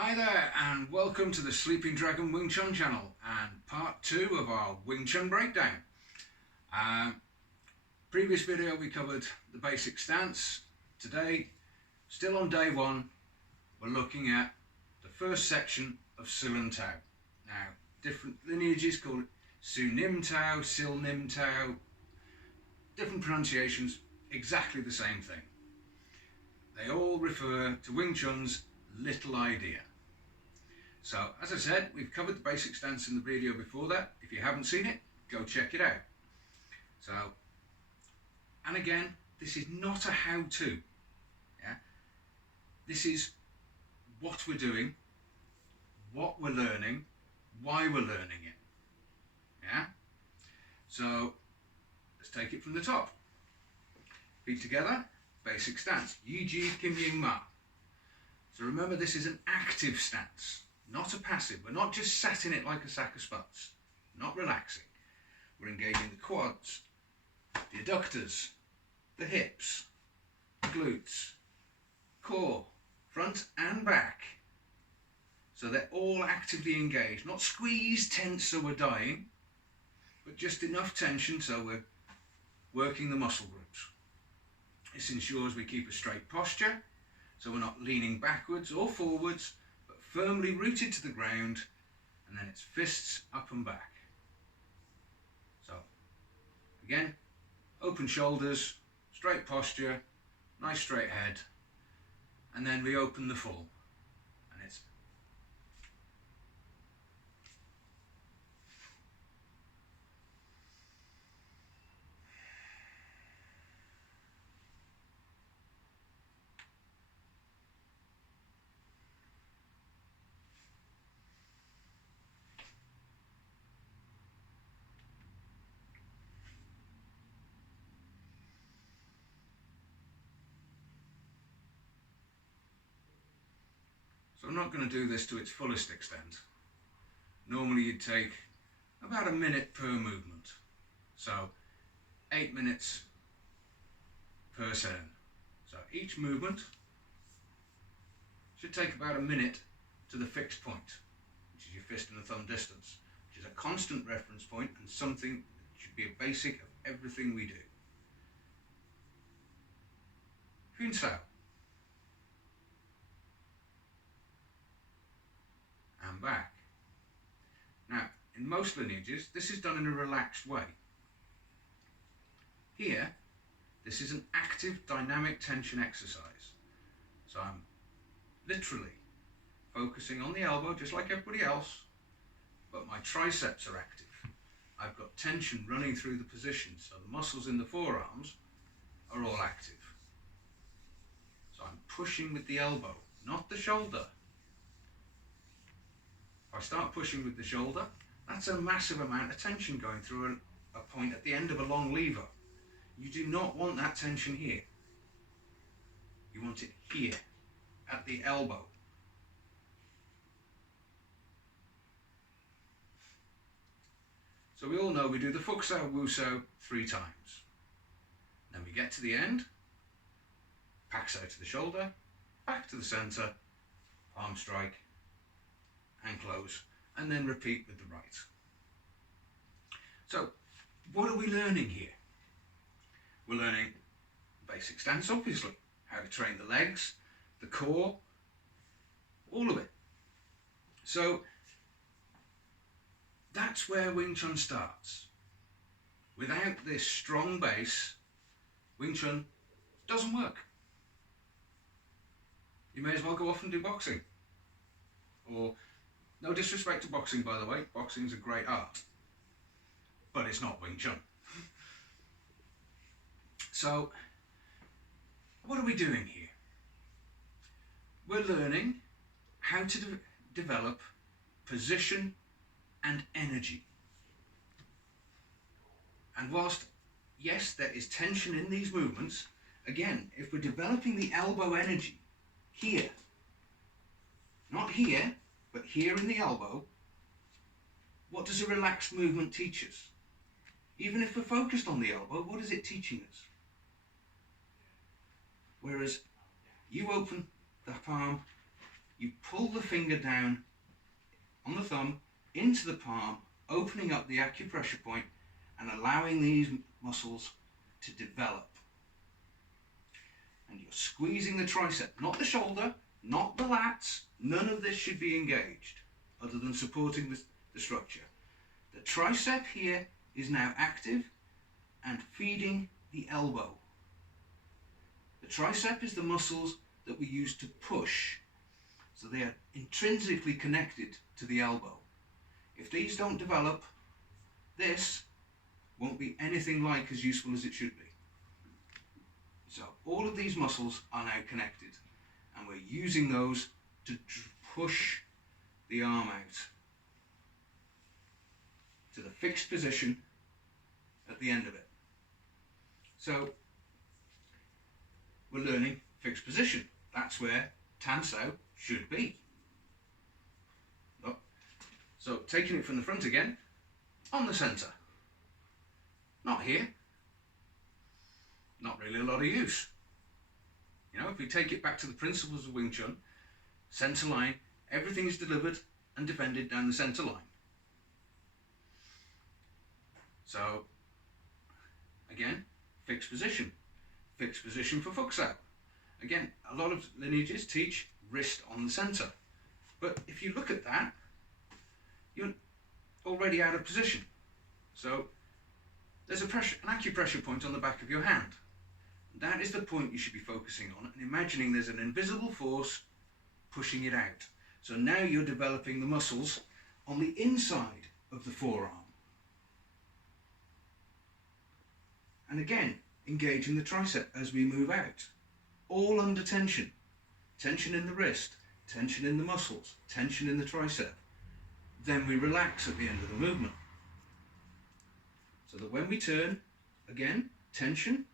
Hi there and welcome to the Sleeping Dragon Wing Chun channel and part 2 of our Wing Chun breakdown. Previous video we covered the basic stance. Today, still on day 1, we're looking at the first section of Sil Lum Tao. Now, different lineages call it Su Nim Tao, Sil Nim Tao, different pronunciations, exactly the same thing. They all refer to Wing Chun's little idea. So, as I said, we've covered the basic stance in the video before that. If you haven't seen it, go check it out. So, and again, this is not a how-to. Yeah? This is what we're doing, what we're learning, why we're learning it. Yeah? So, let's take it from the top. Feet together, basic stance. Yi Ji Kim Ying Ma. So remember, this is an active stance, not a passive. We're not just sat in it like a sack of spuds, not relaxing. We're engaging the quads, the adductors, the hips, the glutes, core, front and back. So they're all actively engaged, not squeezed, tense so we're dying, but just enough tension so we're working the muscle groups. This ensures we keep a straight posture, so we're not leaning backwards or forwards, but firmly rooted to the ground, and then it's fists up and back. So, again, open shoulders, straight posture, nice straight head, and then we open the full, and it's So I'm not going to do this to its fullest extent. Normally you'd take about a minute per movement. So 8 minutes per set. So each movement should take about a minute to the fixed point, which is your fist and the thumb distance, which is a constant reference point and something that should be a basic of everything we do. Chun Sil. And back. Now, in most lineages, this is done in a relaxed way. Here, this is an active dynamic tension exercise. So I'm literally focusing on the elbow just like everybody else, but my triceps are active. I've got tension running through the position, so the muscles in the forearms are all active. So I'm pushing with the elbow, not the shoulder. If I start pushing with the shoulder, that's a massive amount of tension going through a point at the end of a long lever. You do not want that tension here. You want it here, at the elbow. So we all know we do the Fuk Sao Wu Sao 3 times. Then we get to the end, Pak Sao to the shoulder, back to the centre, palm strike, and close, and then repeat with the right. So, what are we learning here? We're learning basic stance, obviously, how to train the legs, the core, all of it. So, that's where Wing Chun starts. Without this strong base, Wing Chun doesn't work. You may as well go off and do boxing. Or, no disrespect to boxing, by the way, boxing's a great art, but it's not Wing Chun. So, what are we doing here? We're learning how to develop position and energy. And whilst, yes, there is tension in these movements, again, if we're developing the elbow energy here, not here, but here in the elbow, what does a relaxed movement teach us? Even if we're focused on the elbow, what is it teaching us? Whereas you open the palm you pull the finger down on the thumb into the palm, opening up the acupressure point and allowing these muscles to develop. And you're squeezing the tricep, not the shoulder, not the lats. None of this should be engaged other than supporting the structure. The tricep here is now active and feeding the elbow. The tricep is the muscles that we use to push, so they are intrinsically connected to the elbow. If these don't develop, this won't be anything like as useful as it should be. So all of these muscles are now connected, and we're using those to push the arm out to the fixed position at the end of it. So we're learning fixed position. That's where Tan Sao should be. So taking it from the front again, on the centre. Not here. Not really a lot of use. You know, if we take it back to the principles of Wing Chun, centre line, everything is delivered and defended down the centre line. So, again, fixed position. Fixed position for Fuk Sao. Again, a lot of lineages teach wrist on the centre. But if you look at that, you're already out of position. So, there's an acupressure point on the back of your hand. That is the point you should be focusing on and imagining there's an invisible force pushing it out. So now you're developing the muscles on the inside of the forearm. And again, engaging the tricep as we move out. All under tension. Tension in the wrist, tension in the muscles, tension in the tricep. Then we relax at the end of the movement. So that when we turn, again, tension,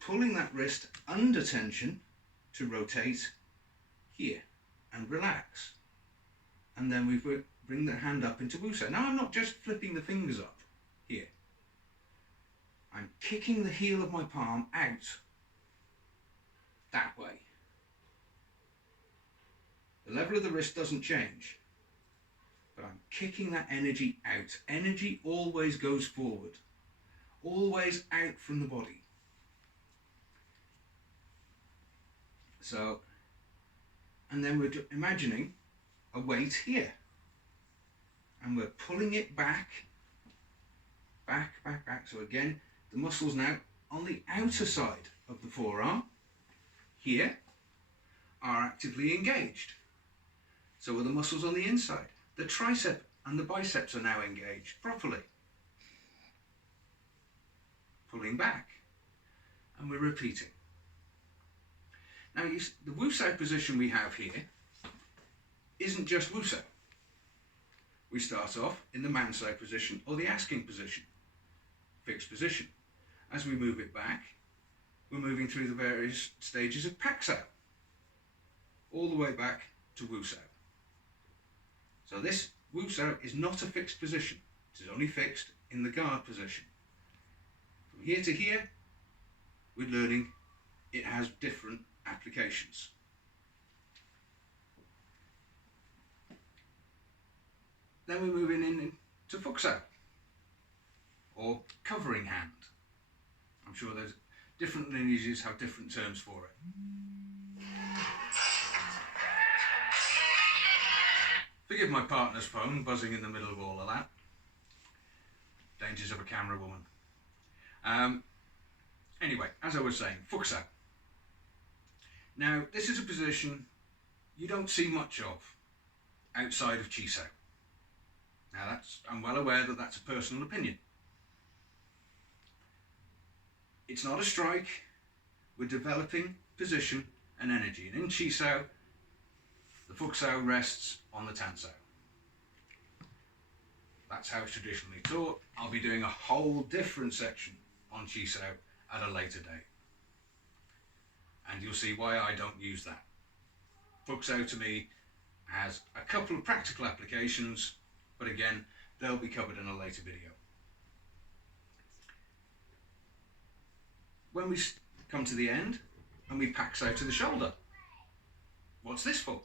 pulling that wrist under tension to rotate here and relax. And then we bring the hand up into Wu Sao. Now I'm not just flipping the fingers up here. I'm kicking the heel of my palm out that way. The level of the wrist doesn't change, but I'm kicking that energy out. Energy always goes forward, always out from the body. So, and then we're imagining a weight here, and we're pulling it back. So again, the muscles now on the outer side of the forearm here are actively engaged. So are the muscles on the inside. The tricep and the biceps are now engaged properly. Pulling back, and we're repeating. Now, the Wu Sao position we have here isn't just Wu Sao. We start off in the Man Sao position or the asking position, fixed position. As we move it back, we're moving through the various stages of Pak Sao, all the way back to Wu Sao. So this Wu Sao is not a fixed position. It is only fixed in the guard position. From here to here, we're learning it has different applications. Then we're moving into Fuk Sao, or covering hand. I'm sure there's different lineages have different terms for it. Forgive my partner's phone buzzing in the middle of all of that. Dangers of a camera woman. Anyway, as I was saying, Fuk Sao. Now, this is a position you don't see much of outside of Chi Sao. Now, I'm well aware that that's a personal opinion. It's not a strike. We're developing position and energy. And in Chi Sao, the Fuk Sao rests on the Tan Sao. That's how it's traditionally taught. I'll be doing a whole different section on Chi Sao at a later date. And you'll see why I don't use that. Fuk Sao to me has a couple of practical applications, but again, they'll be covered in a later video. When we come to the end and we Pak Sao to the shoulder, what's this for?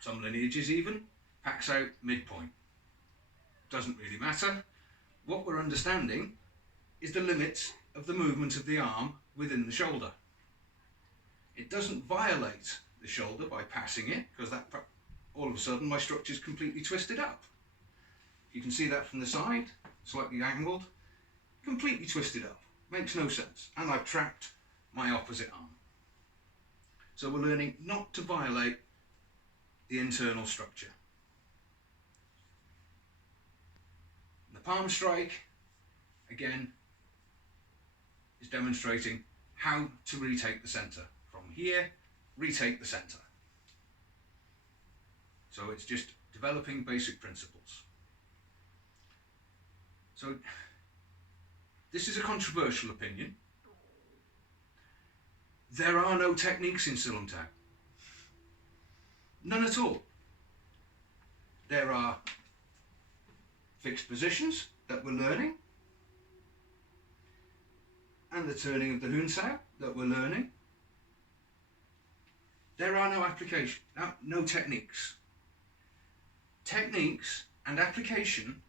some lineages even, packs out midpoint. Doesn't really matter. What we're understanding is the limits of the movement of the arm within the shoulder. It doesn't violate the shoulder by passing it, because that all of a sudden my structure is completely twisted up. You can see that from the side, slightly angled, completely twisted up. Makes no sense. And I've trapped my opposite arm. So we're learning not to violate the internal structure. The palm strike, again, is demonstrating how to retake the centre. From here, retake the centre. So it's just developing basic principles. So this is a controversial opinion. There are no techniques in Sil Lum Tao. None at all. There are fixed positions that we're learning, and the turning of the Hun Sao that we're learning. There are no application, no techniques. Techniques and application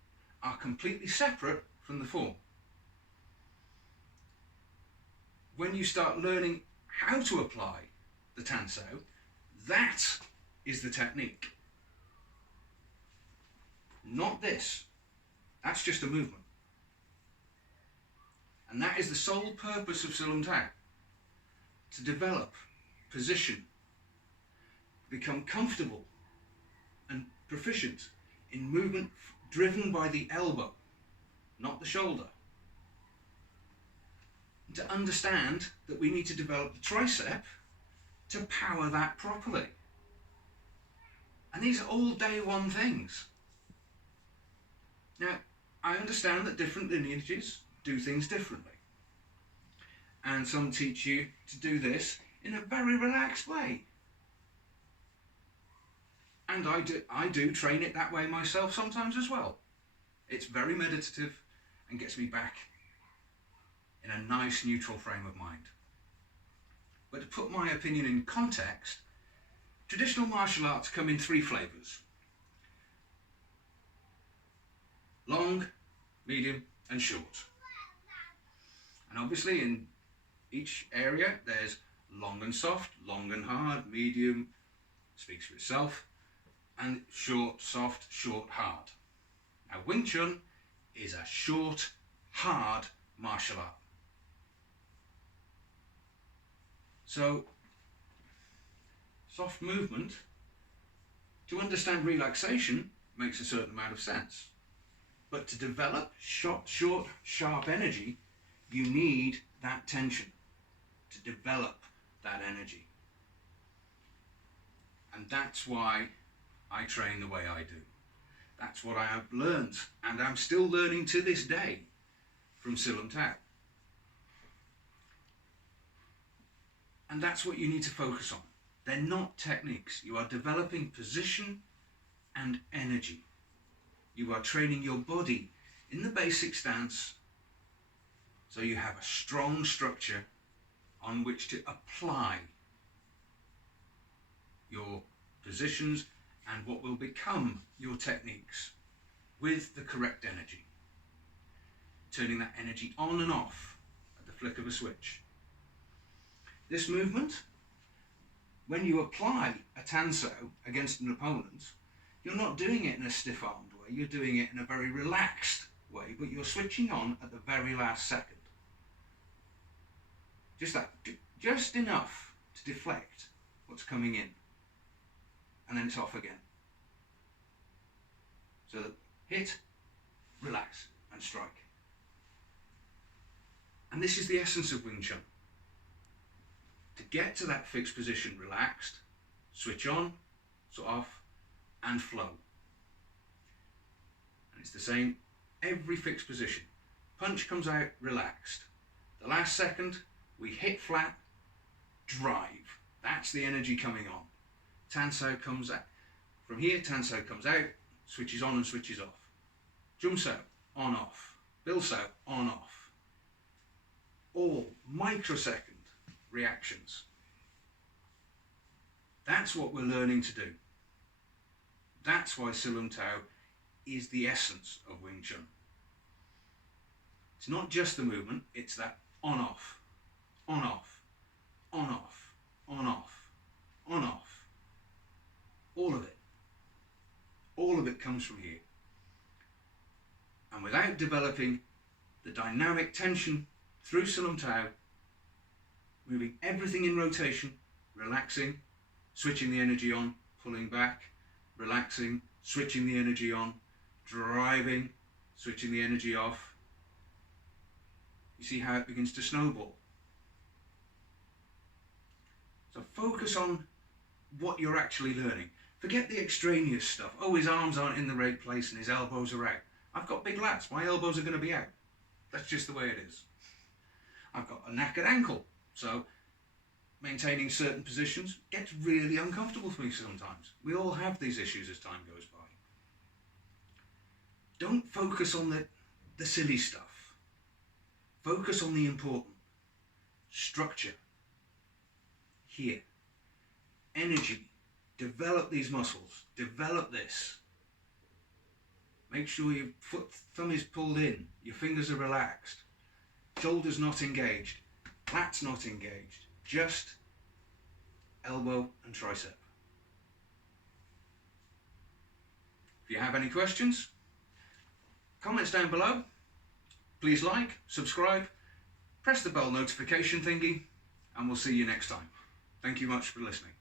are completely separate from the form. When you start learning how to apply the Tan Sao, that is the technique. Not this. That's just a movement. And that is the sole purpose of Sil Lum Tao. To develop, position, become comfortable and proficient in movement driven by the elbow, not the shoulder. And to understand that we need to develop the tricep to power that properly. And these are all day one things. Now, I understand that different lineages do things differently. And some teach you to do this in a very relaxed way. And I do train it that way myself sometimes as well. It's very meditative and gets me back in a nice neutral frame of mind. But to put my opinion in context, traditional martial arts come in three flavours: long, medium and short. And obviously in each area there's long and soft, long and hard, medium, speaks for itself, and short, soft, short, hard. Now Wing Chun is a short, hard martial art. So, soft movement, to understand relaxation, makes a certain amount of sense. But to develop short, sharp energy, you need that tension to develop that energy. And that's why I train the way I do. That's what I have learned, and I'm still learning to this day from Sil Lum Tao. And that's what you need to focus on. They're not techniques. You are developing position and energy. You are training your body in the basic stance so you have a strong structure on which to apply your positions and what will become your techniques with the correct energy. Turning that energy on and off at the flick of a switch. This movement, when you apply a Tan Sao against an opponent, you're not doing it in a stiff-armed way, you're doing it in a very relaxed way, but you're switching on at the very last second. Just enough to deflect what's coming in, and then it's off again. So hit, relax, and strike. And this is the essence of Wing Chun. To get to that fixed position relaxed, switch on, so off, and flow. And it's the same every fixed position. Punch comes out relaxed. The last second, we hit flat, drive. That's the energy coming on. Tan Sao comes out. From here, Tan Sao comes out, switches on and switches off. Chun Sao, on off. Bil Sao, on off. All microsecond reactions. That's what we're learning to do. That's why Sil Lum Tao is the essence of Wing Chun. It's not just the movement, it's that on-off, on-off, on-off, on-off, on-off. All of it. All of it comes from here. And without developing the dynamic tension through Sil Lum Tao, moving everything in rotation, relaxing, switching the energy on, pulling back, relaxing, switching the energy on, driving, switching the energy off. You see how it begins to snowball. So focus on what you're actually learning. Forget the extraneous stuff. Oh, his arms aren't in the right place and his elbows are out. I've got big lats, my elbows are going to be out. That's just the way it is. I've got a knackered ankle, so maintaining certain positions gets really uncomfortable for me sometimes. We all have these issues as time goes by. Don't focus on the silly stuff. Focus on the important. Structure. Here. Energy. Develop these muscles. Develop this. Make sure your thumb is pulled in. Your fingers are relaxed. Shoulders not engaged. Lats not engaged. Just elbow and tricep. If you have any questions, comments down below. Please like, subscribe, press the bell notification thingy, and we'll see you next time. Thank you much for listening.